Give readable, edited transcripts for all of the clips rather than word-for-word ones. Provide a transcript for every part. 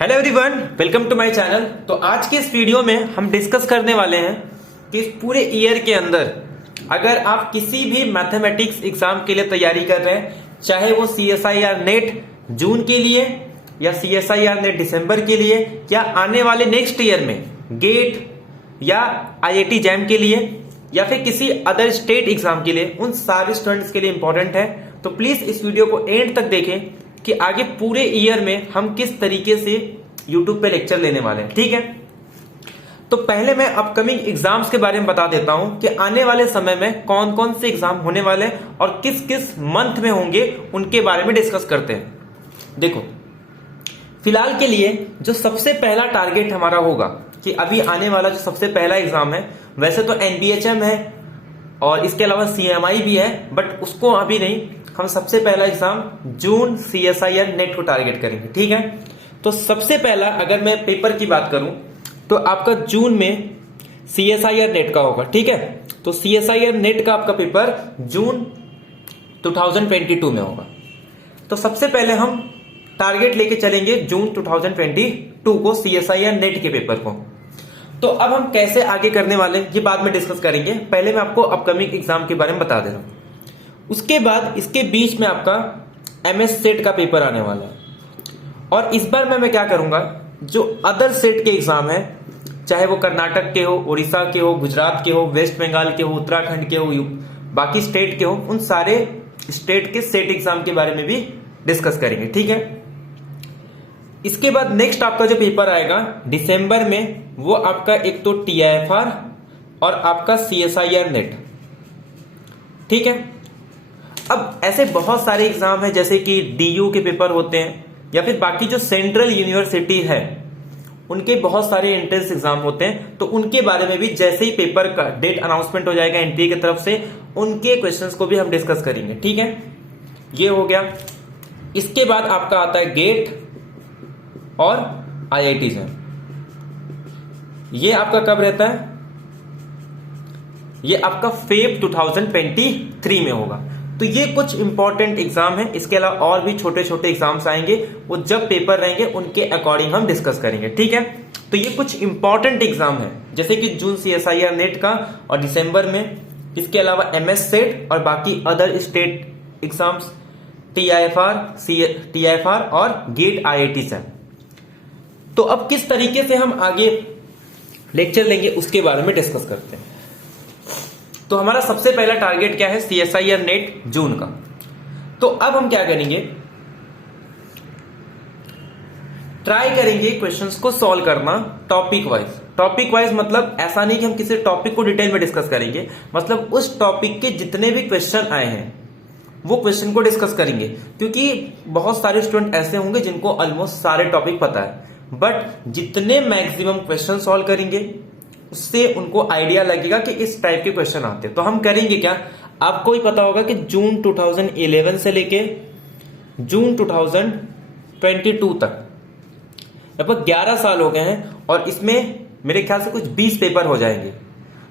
Hello everyone, welcome to my channel. तो आज के इस वीडियो में हम डिस्कस करने वाले हैं कि इस पूरे ईयर के अंदर अगर आप किसी भी मैथमेटिक्स एग्जाम के लिए तैयारी कर रहे हैं, चाहे वो CSIR नेट जून के लिए या CSIR नेट दिसंबर के लिए या आने वाले नेक्स्ट ईयर में गेट या IIT जैम के लिए या फिर किसी अदर स्टेट एग्जाम के लिए, उन सारे स्टूडेंट्स के लिए इंपॉर्टेंट है। तो प्लीज इस वीडियो को एंड तक देखें कि आगे पूरे ईयर में हम किस तरीके से YouTube पे लेक्चर लेने वाले हैं, ठीक है। तो पहले मैं अपकमिंग एग्जाम्स के बारे में बता देता हूं कि आने वाले समय में कौन कौन से एग्जाम होने वाले हैं और किस किस मंथ में होंगे, उनके बारे में डिस्कस करते हैं। देखो, फिलहाल के लिए जो सबसे पहला टारगेट हमारा होगा कि अभी आने वाला जो सबसे पहला एग्जाम है, वैसे तो NBHM है और इसके अलावा CMI भी है, बट उसको अभी नहीं, हम सबसे पहला एग्जाम जून CSIR नेट को टारगेट करेंगे, ठीक है। तो सबसे पहला अगर मैं पेपर की बात करूं तो आपका जून में CSIR नेट का होगा, ठीक है। तो CSIR नेट का आपका पेपर जून 2022 में होगा। तो सबसे पहले हम टारगेट लेके चलेंगे जून 2022 को CSIR नेट के पेपर को। तो अब हम कैसे आगे करने वाले ये बाद में डिस्कस करेंगे, पहले मैं आपको अपकमिंग एग्जाम के बारे में बता दे रहा हूं। उसके बाद इसके बीच में आपका MS सेट का पेपर आने वाला है और इस बार मैं क्या करूंगा, जो अदर सेट के एग्जाम है, चाहे वो कर्नाटक के हो, उड़ीसा के हो, गुजरात के हो, वेस्ट बंगाल के हो, उत्तराखंड के हो, बाकी स्टेट के हो, उन सारे स्टेट के सेट एग्जाम के बारे में भी डिस्कस करेंगे, ठीक है। इसके बाद नेक्स्ट आपका जो पेपर आएगा दिसंबर में, वो आपका एक तो TIFR और आपका CSIR नेट, ठीक है। अब ऐसे बहुत सारे एग्जाम है, जैसे कि DU के पेपर होते हैं या फिर बाकी जो सेंट्रल यूनिवर्सिटी है उनके बहुत सारे एंट्रेंस एग्जाम होते हैं। तो उनके बारे में भी जैसे ही पेपर का डेट अनाउंसमेंट हो जाएगा NTA की तरफ से, उनके क्वेश्चंस को भी हम डिस्कस करेंगे, ठीक है। ये हो गया। इसके बाद आपका आता है गेट और IIT जैम। ये आपका कब रहता है? ये आपका फेब 2023 में होगा। तो ये कुछ इंपॉर्टेंट एग्जाम है। इसके अलावा और भी छोटे छोटे एग्जाम्स आएंगे, वो जब पेपर रहेंगे उनके अकॉर्डिंग हम डिस्कस करेंगे, ठीक है। तो ये कुछ इंपॉर्टेंट एग्जाम है, जैसे कि जून CSIR नेट का और दिसंबर में, इसके अलावा MS सेट और बाकी अदर स्टेट एग्जाम्स TIFR और गेट IIT जैम। तो अब किस तरीके से हम आगे लेक्चर लेंगे उसके बारे में डिस्कस करते हैं। तो हमारा सबसे पहला टारगेट क्या है? CSIR नेट जून का। तो अब हम क्या करेंगे, ट्राई करेंगे क्वेश्चंस को सॉल्व करना टॉपिक वाइज। मतलब ऐसा नहीं कि हम किसी टॉपिक को डिटेल में डिस्कस करेंगे, मतलब उस टॉपिक के जितने भी क्वेश्चन आए हैं वो क्वेश्चन को डिस्कस करेंगे, क्योंकि बहुत सारे स्टूडेंट ऐसे होंगे जिनको ऑलमोस्ट सारे टॉपिक पता है, बट जितने मैक्सिमम क्वेश्चन सॉल्व करेंगे उससे उनको आइडिया लगेगा कि इस टाइप के क्वेश्चन आते हैं। तो हम करेंगे क्या, आपको ही पता होगा कि जून 2011 से लेके जून 2022 तक लगभग 11 साल हो गए हैं और इसमें मेरे ख्याल से कुछ 20 पेपर हो जाएंगे।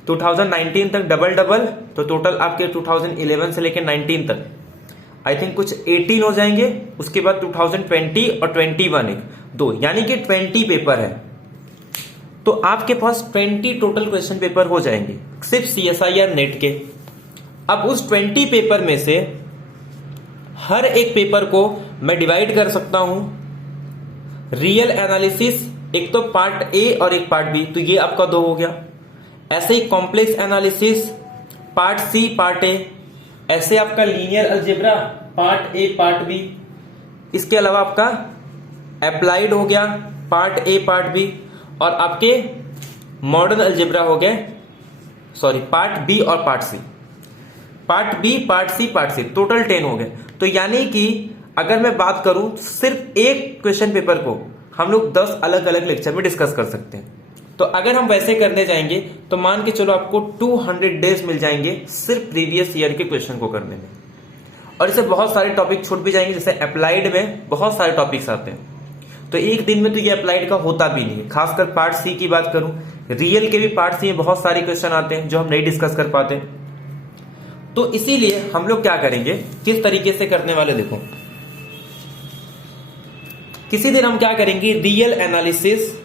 2019 तक डबल, तो टोटल आपके 2011 से लेके 19 तक आई थिंक कुछ 18 हो जाएंगे। उसके बाद 2020 और 21 दो, यानी कि 20 पेपर है। तो आपके पास 20 टोटल क्वेश्चन पेपर हो जाएंगे सिर्फ CSIR नेट के। अब उस 20 पेपर में से हर एक पेपर को मैं डिवाइड कर सकता हूं, रियल एनालिसिस एक तो पार्ट A और एक पार्ट B, तो ये आपका 2 हो गया। ऐसे ही complex analysis part C part A, ऐसे आपका linear algebra part A part B, इसके अलावा आपका अप्लाइड हो गया पार्ट A पार्ट B, और आपके मॉडर्न अलजेब्रा हो गए, सॉरी पार्ट B और part C, part B part C part C, total 10 हो गए। तो यानी कि अगर मैं बात करूं सिर्फ एक क्वेश्चन पेपर को हम लोग 10 अलग अलग लेक्चर में डिस्कस कर सकते हैं। तो अगर हम वैसे करने जाएंगे तो मान के चलो आपको 200 डेज मिल जाएंगे सिर्फ प्रीवियस ईयर के क्वेश्चन को करने में, और इससे बहुत सारे टॉपिक छूट भी जाएंगे। जैसे अप्लाइड में बहुत सारे टॉपिक्स आते हैं, तो एक दिन में तो ये अप्लाइड का होता भी नहीं है। खासकर पार्ट C की बात करूं, रियल के भी पार्ट C में बहुत सारे क्वेश्चन आते हैं जो हम नहीं डिस्कस कर पाते। तो इसीलिए हम लोग क्या करेंगे, किस तरीके से करने वाले, देखो किसी दिन हम क्या करेंगे, रियल एनालिसिस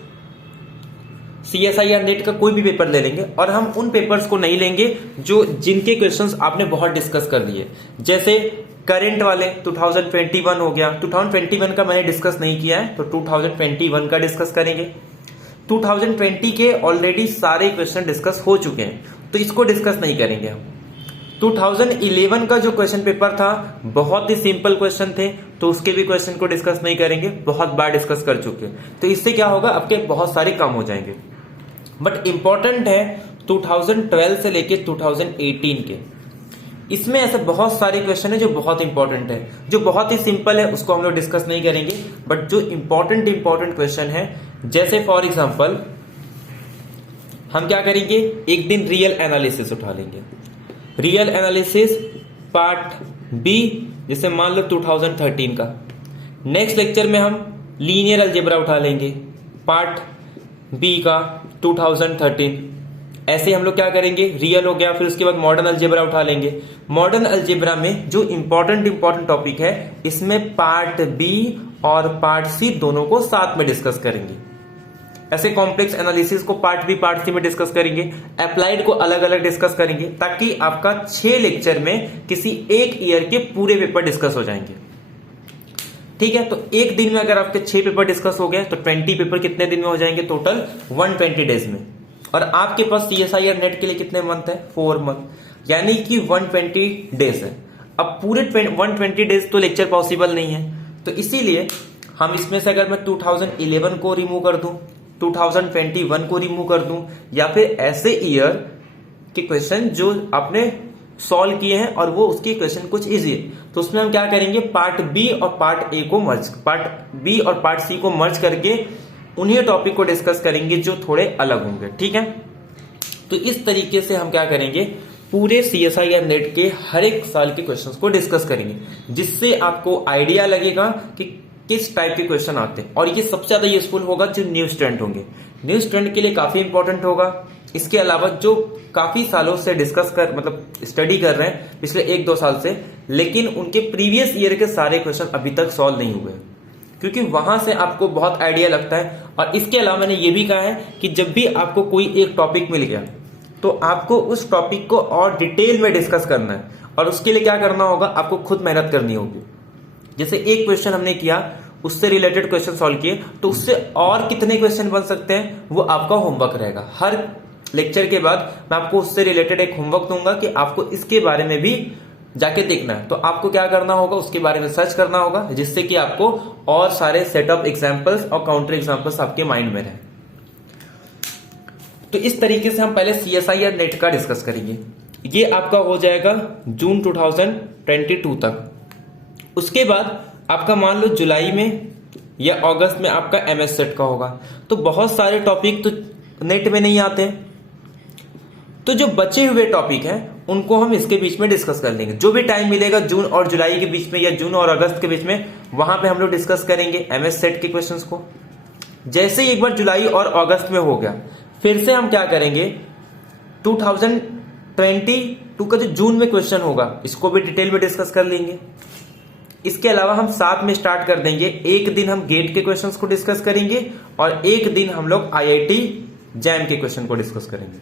CSIR नेट का कोई भी पेपर ले लेंगे और हम उन पेपर्स को नहीं लेंगे जो जिनके क्वेश्चंस आपने बहुत डिस्कस कर लिए। जैसे करंट वाले 2021 हो गया, 2021 का मैंने डिस्कस नहीं किया है तो 2021 का डिस्कस करेंगे। 2020 के ऑलरेडी सारे क्वेश्चन डिस्कस हो चुके हैं तो इसको डिस्कस नहीं करेंगे हम। 2011 का जो क्वेश्चन पेपर था बहुत ही सिंपल क्वेश्चन थे तो उसके भी क्वेश्चन को डिस्कस नहीं करेंगे, बहुत बार डिस्कस कर चुके हैं। तो इससे क्या होगा, आपके बहुत सारे कम हो जाएंगे। बट इंपॉर्टेंट है 2012 से लेके 2018 के, इसमें ऐसे बहुत सारे क्वेश्चन है जो बहुत इंपॉर्टेंट है। जो बहुत ही सिंपल है उसको हम लोग डिस्कस नहीं करेंगे, बट जो इंपॉर्टेंट क्वेश्चन है, जैसे फॉर एग्जांपल हम क्या करेंगे, एक दिन रियल एनालिसिस उठा लेंगे। रियल एनालिसिस पार्ट बी, जैसे मान लो 2013 का। नेक्स्ट लेक्चर में हम लीनियर अलजेब्रा उठा लेंगे पार्ट बी का 2013। ऐसे हम लोग क्या करेंगे, रियल हो गया, फिर उसके बाद मॉडर्न अलजेब्रा उठा लेंगे। मॉडर्न अलजेब्रा में जो इंपॉर्टेंट टॉपिक है इसमें पार्ट बी और पार्ट सी दोनों को साथ में डिस्कस करेंगे। ऐसे कॉम्प्लेक्स एनालिसिस को पार्ट बी पार्ट सी में डिस्कस करेंगे, अप्लाइड को अलग अलग डिस्कस करेंगे, ताकि आपका 6 लेक्चर में किसी एक ईयर के पूरे पेपर डिस्कस हो जाएंगे। ठीक है, तो एक दिन में अगर आपके 6 पेपर डिस्कस हो गए तो 20 पेपर कितने दिन में हो जाएंगे, टोटल 120 डेज में। और आपके पास CSIR नेट के लिए कितने मंथ है, 4 मंथ, यानी कि 120 डेज है। अब पूरे 120 डेज तो लेक्चर पॉसिबल नहीं है, तो इसीलिए हम इसमें से अगर मैं 2011 को रिमूव कर दूं, 2021 को रिमूव कर दूं, या फिर ऐसे ईयर के क्वेश्चन जो आपने सॉल्व किए हैं और वो उसके क्वेश्चन कुछ इजी है, तो उसमें हम क्या करेंगे, पार्ट बी और पार्ट ए को मर्ज, पार्ट बी और पार्ट सी को मर्ज करके उन्हीं टॉपिक को डिस्कस करेंगे जो थोड़े अलग होंगे। ठीक है, तो इस तरीके से हम क्या करेंगे, पूरे CSIR नेट के हर एक साल के क्वेश्चंस को डिस्कस करेंगे, जिससे आपको आइडिया लगेगा कि किस टाइप के क्वेश्चन आते हैं। और ये सबसे ज्यादा यूजफुल होगा जो न्यू स्टूडेंट होंगे, न्यू स्टूडेंट के लिए काफी इंपॉर्टेंट होगा। इसके अलावा जो काफी सालों से डिस्कस कर मतलब स्टडी कर रहे हैं पिछले 1-2 साल से, लेकिन उनके प्रीवियस ईयर के सारे क्वेश्चन अभी तक सॉल्व नहीं हुए, क्योंकि वहां से आपको बहुत आइडिया लगता है। और इसके अलावा मैंने ये भी कहा है कि जब भी आपको कोई एक टॉपिक मिल गया तो आपको उस टॉपिक को और डिटेल में डिस्कस करना है, और उसके लिए क्या करना होगा, आपको खुद मेहनत करनी होगी। जैसे एक क्वेश्चन हमने किया, उससे रिलेटेड क्वेश्चन सॉल्व किए, तो उससे और कितने क्वेश्चन बन सकते हैं वो आपका होमवर्क रहेगा। हर लेक्चर के बाद मैं आपको उससे रिलेटेड एक होमवर्क दूंगा कि आपको इसके बारे में भी जाके देखना है। तो आपको क्या करना होगा, उसके बारे में सर्च करना होगा, जिससे कि आपको और सारे सेटअप एग्जांपल्स और काउंटर एग्जांपल्स आपके माइंड में रहे। तो इस तरीके से हम पहले CSIR नेट का डिस्कस करेंगे। ये आपका हो जाएगा जून 2022 तक। उसके बाद आपका मान लो जुलाई में या अगस्त में आपका MS सेट का होगा। तो बहुत सारे टॉपिक तो नेट में नहीं आते, तो जो बचे हुए टॉपिक हैं उनको हम इसके बीच में डिस्कस कर लेंगे। जो भी टाइम मिलेगा जून और जुलाई के बीच में या जून और अगस्त के बीच में, वहां पे हम लोग डिस्कस करेंगे MS सेट के क्वेश्चंस को। जैसे ही एक बार जुलाई और अगस्त में हो गया, फिर से हम क्या करेंगे, 2022 का जो जून में क्वेश्चन होगा इसको भी डिटेल में डिस्कस कर लेंगे। इसके अलावा हम साथ में स्टार्ट कर देंगे, एक दिन हम गेट के क्वेश्चंस को डिस्कस करेंगे और एक दिन हम लोग IIT जैम के क्वेश्चन को डिस्कस करेंगे,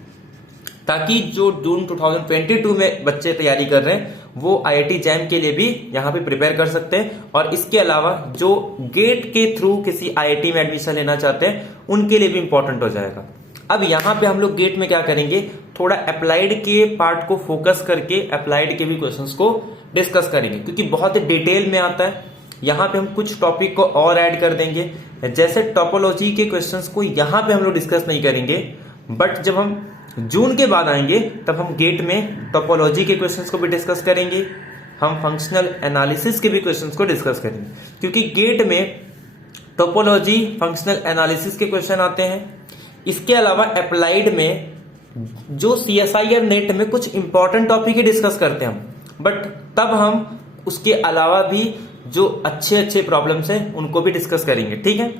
ताकि जो जून 2022 में बच्चे तैयारी कर रहे हैं वो IIT जैम के लिए भी यहाँ पे प्रिपेयर कर सकते हैं। और इसके अलावा जो गेट के थ्रू किसी IIT में एडमिशन लेना चाहते हैं उनके लिए भी इंपॉर्टेंट हो जाएगा। अब यहाँ पे हम लोग गेट में क्या करेंगे, थोड़ा अप्लाइड के पार्ट को फोकस करके अप्लाइड के भी क्वेश्चंस को डिस्कस करेंगे, क्योंकि बहुत डिटेल में आता है। यहाँ पे हम कुछ टॉपिक को और ऐड कर देंगे, जैसे टोपोलॉजी के क्वेश्चंस को यहाँ पे हम लोग डिस्कस नहीं करेंगे, बट जब हम जून के बाद आएंगे तब हम गेट में टोपोलॉजी के क्वेश्चंस को भी डिस्कस करेंगे, हम फंक्शनल एनालिसिस के भी क्वेश्चंस को डिस्कस करेंगे, क्योंकि गेट में टोपोलॉजी फंक्शनल एनालिसिस के क्वेश्चन आते हैं। इसके अलावा अप्लाइड में जो CSIR नेट में कुछ इंपॉर्टेंट टॉपिक ही डिस्कस करते हैं हम, बट तब हम उसके अलावा भी जो अच्छे प्रॉब्लम्स हैं उनको भी डिस्कस करेंगे। ठीक है,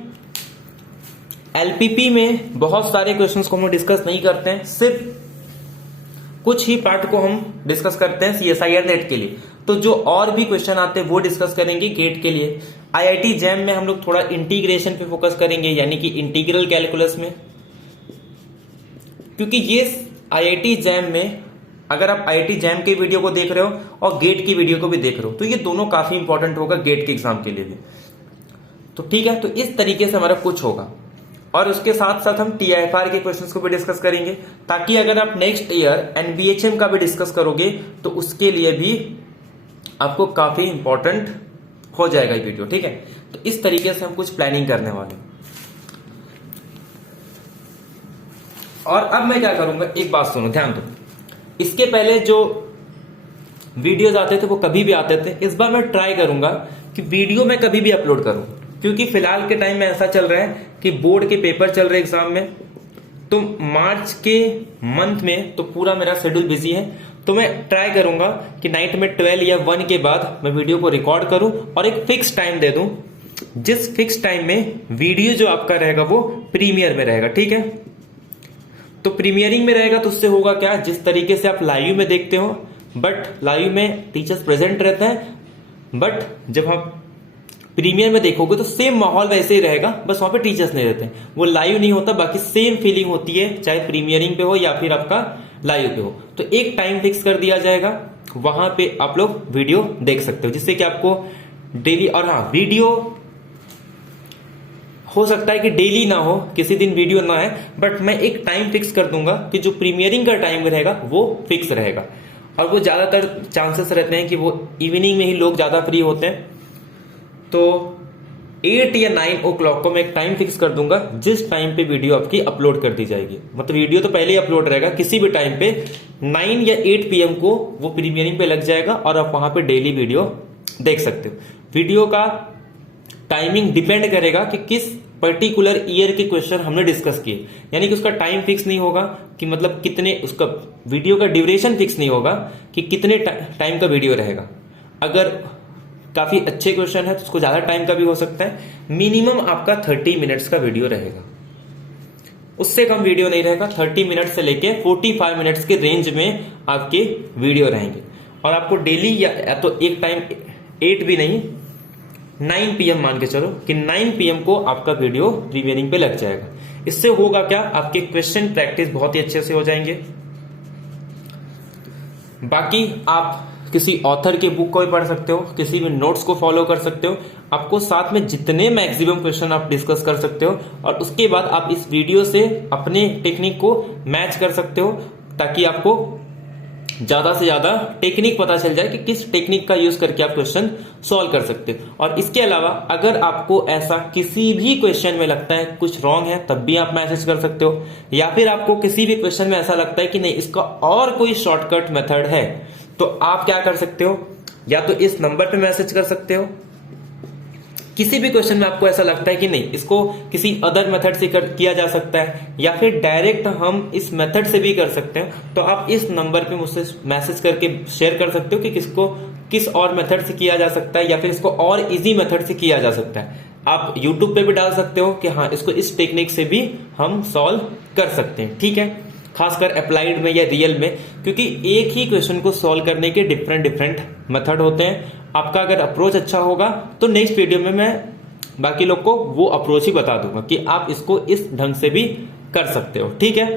LPP में बहुत सारे क्वेश्चंस को हम डिस्कस नहीं करते हैं, सिर्फ कुछ ही पार्ट को हम डिस्कस करते हैं CSIR नेट के लिए। तो जो और भी क्वेश्चन आते हैं वो डिस्कस करेंगे गेट के लिए। IIT जैम में हम लोग थोड़ा इंटीग्रेशन पे फोकस करेंगे, यानी कि इंटीग्रल कैलकुलस में, क्योंकि ये IIT जैम में अगर आप IIT जैम के वीडियो को देख रहे हो और गेट की वीडियो को भी देख रहे हो तो ये दोनों काफी इंपॉर्टेंट होगा गेट के एग्जाम के लिए भी। तो ठीक है, तो इस तरीके से हमारा कुछ होगा और उसके साथ साथ हम TIFR के क्वेश्चंस को भी डिस्कस करेंगे, ताकि अगर आप नेक्स्ट ईयर NBHM का भी डिस्कस करोगे तो उसके लिए भी आपको काफी इंपॉर्टेंट हो जाएगा ये वीडियो। ठीक है, तो इस तरीके से हम कुछ प्लानिंग करने वाले हैं। और अब मैं क्या करूंगा, एक बात सुनो, ध्यान दो। इसके पहले जो वीडियोज आते थे वो कभी भी आते थे, इस बार मैं ट्राई करूंगा कि वीडियो में कभी भी अपलोड करूं, क्योंकि फिलहाल के टाइम में ऐसा चल रहा है कि बोर्ड के पेपर चल रहे एग्जाम में, तो मार्च के मंथ में तो पूरा मेरा शेड्यूल बिजी है। तो मैं ट्राई करूंगा कि नाइट में 12 या 1 के बाद मैं वीडियो को रिकॉर्ड करूं और एक फिक्स टाइम दे दूं, जिस फिक्स टाइम में वीडियो जो आपका रहेगा वो प्रीमियर में रहेगा। ठीक है, तो प्रीमियरिंग में रहेगा तो उससे होगा क्या, जिस तरीके से आप लाइव में देखते हो, बट लाइव में टीचर्स प्रेजेंट रहते हैं, बट जब हम प्रीमियर में देखोगे तो सेम माहौल वैसे ही रहेगा, बस वहां पे टीचर्स नहीं रहते, वो लाइव नहीं होता, बाकी सेम फीलिंग होती है चाहे प्रीमियरिंग पे हो या फिर आपका लाइव पे हो। तो एक टाइम फिक्स कर दिया जाएगा, वहां पे आप लोग वीडियो देख सकते हो, जिससे कि आपको डेली, और हाँ वीडियो हो सकता है कि डेली ना हो, किसी दिन वीडियो ना है, बट मैं एक टाइम फिक्स कर दूंगा कि जो प्रीमियरिंग का टाइम रहेगा वो फिक्स रहेगा। और वो ज्यादातर चांसेस रहते हैं कि वो इवनिंग में ही लोग ज्यादा फ्री होते हैं, तो 8 या 9 o'clock को मैं एक टाइम फिक्स कर दूंगा जिस टाइम पे वीडियो आपकी अपलोड कर दी जाएगी। मतलब वीडियो तो पहले ही अपलोड रहेगा, किसी भी टाइम पे 9 या 8 PM को वो प्रीमियरिंग पे लग जाएगा और आप वहां पे डेली वीडियो देख सकते हो। वीडियो का टाइमिंग डिपेंड करेगा कि किस पर्टिकुलर ईयर के क्वेश्चन हमने डिस्कस किए, यानी कि उसका टाइम फिक्स नहीं होगा कि मतलब कितने, उसका वीडियो का ड्यूरेशन फिक्स नहीं होगा कि कितने टाइम का वीडियो रहेगा। अगर काफी अच्छे क्वेश्चन है तो उसको ज्यादा टाइम का भी हो सकता है, मिनिमम आपका 30 मिनट्स का वीडियो रहेगा, उससे कम वीडियो नहीं रहेगा। 30 मिनट से लेके 45 मिनट्स के रेंज में आपके वीडियो रहेंगे, और आपको डेली या तो एक टाइम 8 भी नहीं 9 PM मान के चलो कि 9 PM को आपका वीडियो प्रीमियरिंग पे लग जाएगा। इससे होगा क्या, आपके क्वेश्चन प्रैक्टिस बहुत ही अच्छे से हो जाएंगे। बाकी आप किसी ऑथर के बुक को भी पढ़ सकते हो, किसी भी नोट्स को फॉलो कर सकते हो, आपको साथ में जितने मैक्सिमम क्वेश्चन आप डिस्कस कर सकते हो, और उसके बाद आप इस वीडियो से अपने टेक्निक को मैच कर सकते हो, ताकि आपको ज्यादा से ज्यादा टेक्निक पता चल जाए कि किस टेक्निक का यूज करके आप क्वेश्चन सॉल्व कर सकते हो। और इसके अलावा अगर आपको ऐसा किसी भी क्वेश्चन में लगता है कुछ रॉन्ग है, तब भी आप मैसेज कर सकते हो, या फिर आपको किसी भी क्वेश्चन में ऐसा लगता है कि नहीं इसका और कोई शॉर्टकट मेथड है, तो आप क्या कर सकते हो, या तो इस नंबर पे मैसेज कर सकते हो। किसी भी क्वेश्चन में आपको ऐसा लगता है कि नहीं इसको किसी अदर मेथड से किया जा सकता है, या फिर डायरेक्ट हम इस मेथड से भी कर सकते हैं, तो आप इस नंबर पे मुझसे मैसेज करके शेयर कर सकते हो कि किसको किस और मेथड से किया जा सकता है, या फिर इसको और इजी मेथड से किया जा सकता है। आप यूट्यूब पे भी डाल सकते हो कि हाँ इसको इस टेक्निक से भी हम सॉल्व कर सकते हैं। ठीक है, खासकर अप्लाइड में या रियल में, क्योंकि एक ही क्वेश्चन को सॉल्व करने के डिफरेंट मेथड होते हैं। आपका अगर अप्रोच अच्छा होगा तो नेक्स्ट वीडियो में मैं बाकी लोग को वो अप्रोच ही बता दूंगा कि आप इसको इस ढंग से भी कर सकते हो। ठीक है,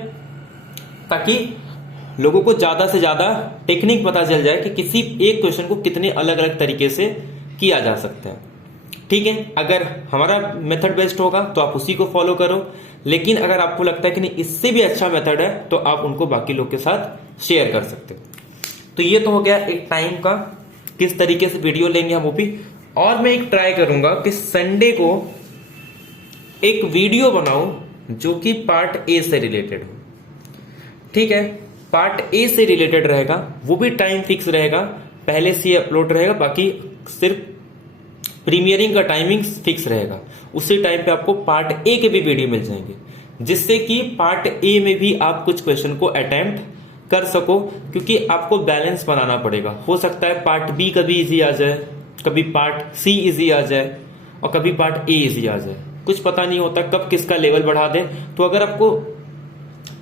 ताकि लोगों को ज्यादा से ज्यादा टेक्निक पता चल जाए कि किसी एक क्वेश्चन को कितने अलग अलग तरीके से किया जा सकता है। ठीक है, अगर हमारा मेथड बेस्ट होगा तो आप उसी को फॉलो करो, लेकिन अगर आपको लगता है कि नहीं इससे भी अच्छा मेथड है तो आप उनको बाकी लोग के साथ शेयर कर सकते हो। तो ये तो हो गया एक टाइम का, किस तरीके से वीडियो लेंगे हम वो भी। और मैं एक ट्राई करूंगा कि संडे को एक वीडियो बनाऊं जो कि पार्ट ए से रिलेटेड हो। ठीक है, पार्ट ए से रिलेटेड रहेगा, वो भी टाइम फिक्स रहेगा, पहले से अपलोड रहेगा, बाकी सिर्फ प्रीमियरिंग का टाइमिंग फिक्स रहेगा। उसी टाइम पे आपको पार्ट ए के भी वीडियो मिल जाएंगे, जिससे कि पार्ट ए में भी आप कुछ क्वेश्चन को अटेम्प्ट कर सको, क्योंकि आपको बैलेंस बनाना पड़ेगा। हो सकता है पार्ट बी कभी इजी आ जाए, कभी पार्ट सी इजी आ जाए, और कभी पार्ट ए इजी आ जाए, कुछ पता नहीं होता कब किसका लेवल बढ़ा दे। तो अगर आपको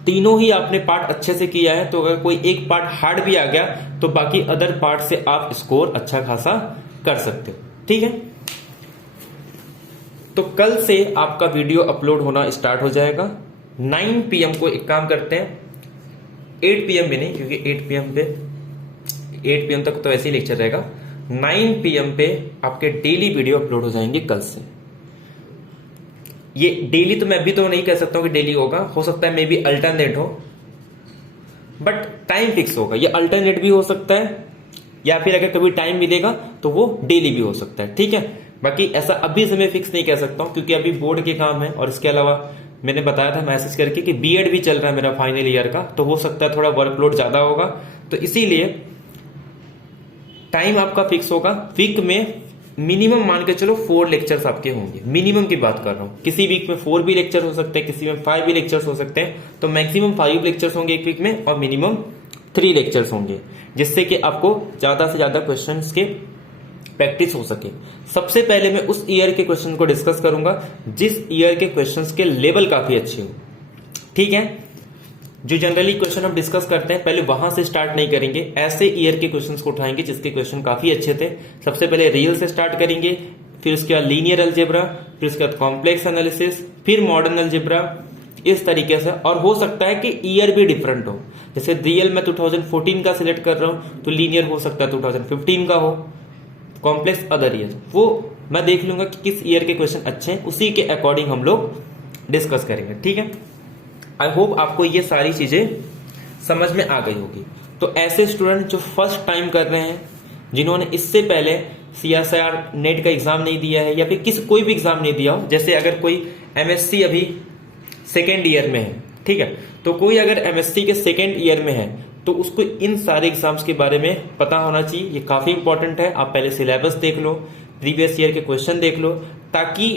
तीनों ही आपने पार्ट अच्छे से किया है, तो अगर कोई एक पार्ट हार्ड भी आ गया तो बाकी अदर पार्ट से आप स्कोर अच्छा खासा कर सकते हो। ठीक है, तो कल से आपका वीडियो अपलोड होना स्टार्ट हो जाएगा। 9 PM को एक काम करते हैं, 8 PM भी नहीं, क्योंकि 8 PM तक तो ऐसे ही लेक्चर रहेगा। 9 PM पे आपके डेली वीडियो अपलोड हो जाएंगे कल से। ये डेली तो मैं अभी तो नहीं कह सकता हूं कि डेली होगा, हो सकता है मे बी अल्टरनेट हो, बट टाइम फिक्स होगा। ये अल्टरनेट भी हो सकता है, या फिर अगर कभी टाइम मिलेगा तो वो डेली भी हो सकता है। ठीक है, बाकी ऐसा अभी से मैं फिक्स नहीं कह सकता हूं, क्योंकि अभी बोर्ड के काम है, और इसके अलावा मैंने बताया था मैसेज करके कि बीएड भी चल रहा है मेरा फाइनल ईयर का, तो हो सकता है थोड़ा वर्कलोड ज्यादा होगा, तो इसीलिए टाइम आपका फिक्स होगा। वीक में मिनिमम मान के चलो 4 लेक्चर्स आपके होंगे, मिनिमम की बात कर रहा हूं। किसी वीक में 4 भी लेक्चर हो सकते हैं, किसी में 5 भी लेक्चर्स हो सकते हैं, तो मैक्सिमम 5 लेक्चर्स होंगे एक वीक में, और मिनिमम 3 लेक्चर्स होंगे, जिससे कि आपको ज्यादा से ज्यादा क्वेश्चंस के प्रैक्टिस हो सके। सबसे पहले मैं उस ईयर के क्वेश्चन को डिस्कस करूंगा जिस ईयर के क्वेश्चंस के लेवल काफी अच्छे हो। ठीक है, जो जनरली क्वेश्चन हम डिस्कस करते हैं पहले वहां से स्टार्ट नहीं करेंगे, ऐसे ईयर के क्वेश्चंस को उठाएंगे जिसके क्वेश्चन काफी अच्छे थे। सबसे पहले रियल से स्टार्ट करेंगे, फिर उसके बाद लीनियर अलजेब्रा, फिर उसके बाद कॉम्प्लेक्स एनालिसिस, फिर मॉडर्न अलजेब्रा, इस तरीके से। और हो सकता है कि ईयर भी डिफरेंट हो, जैसे रियल में 2014 का सिलेक्ट कर रहा हूं तो लीनियर हो सकता है 2015 का हो, कॉम्प्लेक्स अदर ईयर, वो मैं देख लूंगा कि किस ईयर के क्वेश्चन अच्छे हैं, उसी के अकॉर्डिंग हम लोग डिस्कस करेंगे। ठीक है, आई होप आपको ये सारी चीजें समझ में आ गई होगी। तो ऐसे स्टूडेंट जो फर्स्ट टाइम कर रहे हैं, जिन्होंने इससे पहले CSIR नेट का एग्जाम नहीं दिया है, या फिर कोई भी एग्जाम नहीं दिया हो, जैसे अगर कोई MSc अभी सेकेंड ईयर में है, ठीक है, तो कोई अगर MSc के सेकेंड ईयर में है तो उसको इन सारे एग्जाम्स के बारे में पता होना चाहिए। ये काफी इंपॉर्टेंट है। आप पहले सिलेबस देख लो, प्रीवियस ईयर के क्वेश्चन देख लो, ताकि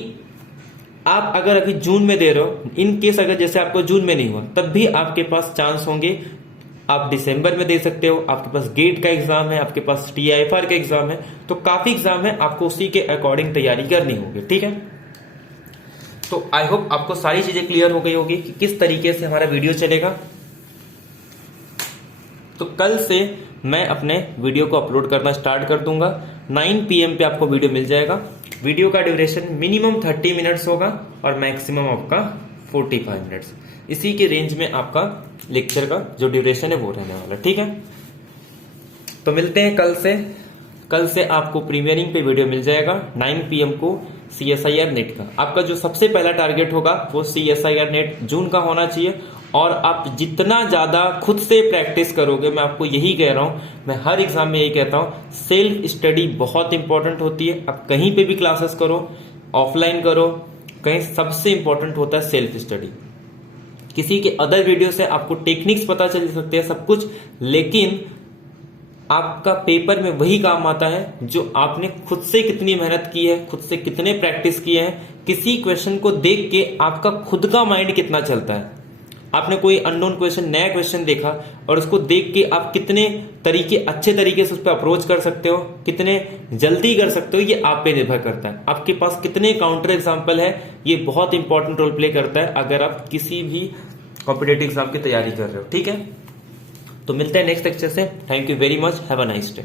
आप अगर अभी जून में दे रहे हो, इन केस अगर जैसे आपको जून में नहीं हुआ, तब भी आपके पास चांस होंगे, आप दिसंबर में दे सकते हो। आपके पास गेट का एग्जाम है, आपके पास TIFR का एग्जाम है, तो काफी एग्जाम है, आपको उसी के अकॉर्डिंग तैयारी करनी होगी। ठीक है, तो आई होप आपको सारी चीजें क्लियर हो गई होगी कि किस तरीके से हमारा वीडियो चलेगा। तो कल से मैं अपने वीडियो को अपलोड करना स्टार्ट कर दूंगा। 9 PM पे आपको वीडियो मिल जाएगा। वीडियो का ड्यूरेशन मिनिमम 30 मिनट्स होगा और मैक्सिमम आपका 45 मिनट्स, इसी के रेंज में आपका लेक्चर का जो ड्यूरेशन है वो रहने वाला। ठीक है, तो मिलते हैं कल से। कल से आपको प्रीमियरिंग पे वीडियो मिल जाएगा 9 PM को CSIR नेट का। आपका जो सबसे पहला टारगेट होगा वो CSIR नेट जून का होना चाहिए, और आप जितना ज्यादा खुद से प्रैक्टिस करोगे, मैं आपको यही कह रहा हूं, मैं हर एग्जाम में यही कहता हूं, सेल्फ स्टडी बहुत इंपॉर्टेंट होती है। आप कहीं पे भी क्लासेस करो, ऑफलाइन करो, कहीं सबसे इंपॉर्टेंट होता है सेल्फ स्टडी। किसी के अदर वीडियो से आपको टेक्निक्स पता चल सकते हैं सब कुछ, लेकिन आपका पेपर में वही काम आता है जो आपने खुद से कितनी मेहनत की है, खुद से कितने प्रैक्टिस किए हैं। किसी क्वेश्चन को देख के आपका खुद का माइंड कितना चलता है। आपने कोई अननोन क्वेश्चन, नया क्वेश्चन देखा और उसको देख के आप कितने तरीके, अच्छे तरीके से उस पर अप्रोच कर सकते हो, कितने जल्दी कर सकते हो, ये आप पे निर्भर करता है। आपके पास कितने काउंटर एग्जाम्पल है, ये बहुत इंपॉर्टेंट रोल प्ले करता है अगर आप किसी भी कॉम्पिटेटिव एग्जाम की तैयारी कर रहे हो। ठीक है, तो मिलते हैं नेक्स्ट लेक्चर से। Thank you very much, have a nice day.